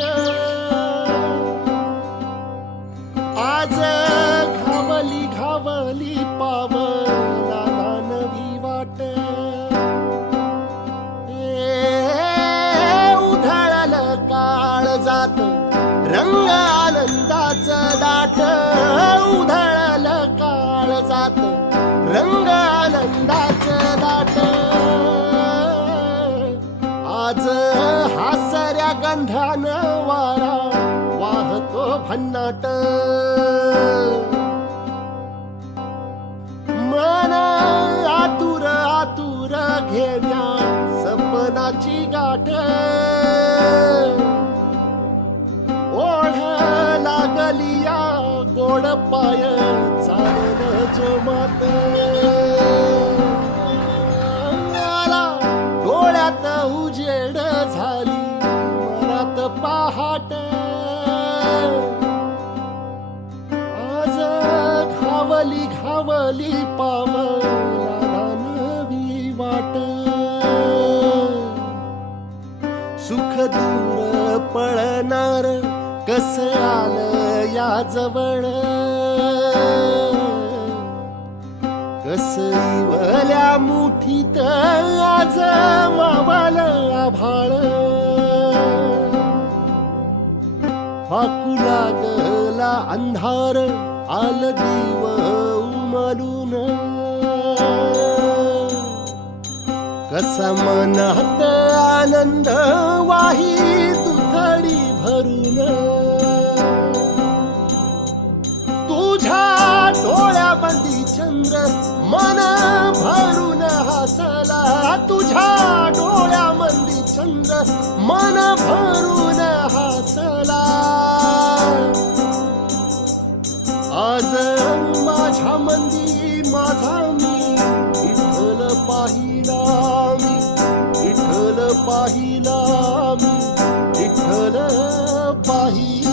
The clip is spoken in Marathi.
वाट आज घावली घावली पावला वाट. रंगा गंधान वारा वाहतो भन्नाट. मन आतुर आतुर घेण्या सपनाची गाठ. ओढ लागलिया गोड पाय चालल जो मात डोळ्यात उजेड झाली पहाट आज घावली घावली पावला वाट. सुख दूर पळणार कस आलं या जवळ? कस इवल्या मुठीत आज मावाल आभाळ? फाकू लागला अंधार आल दिव उमलून. कसा मनात आनंद वाही तुथडी भरून. तुझ्या डोळ्यामध्ये चंद्र मन भरून हसला. तुझ्या डोळ्यामध्ये चंद्र मन भरून हसला आज माझ्या मंदी माझा मी विठ्ठल पाहिला मी विठ्ठल पाहिला मी विठ्ठल पाहिला.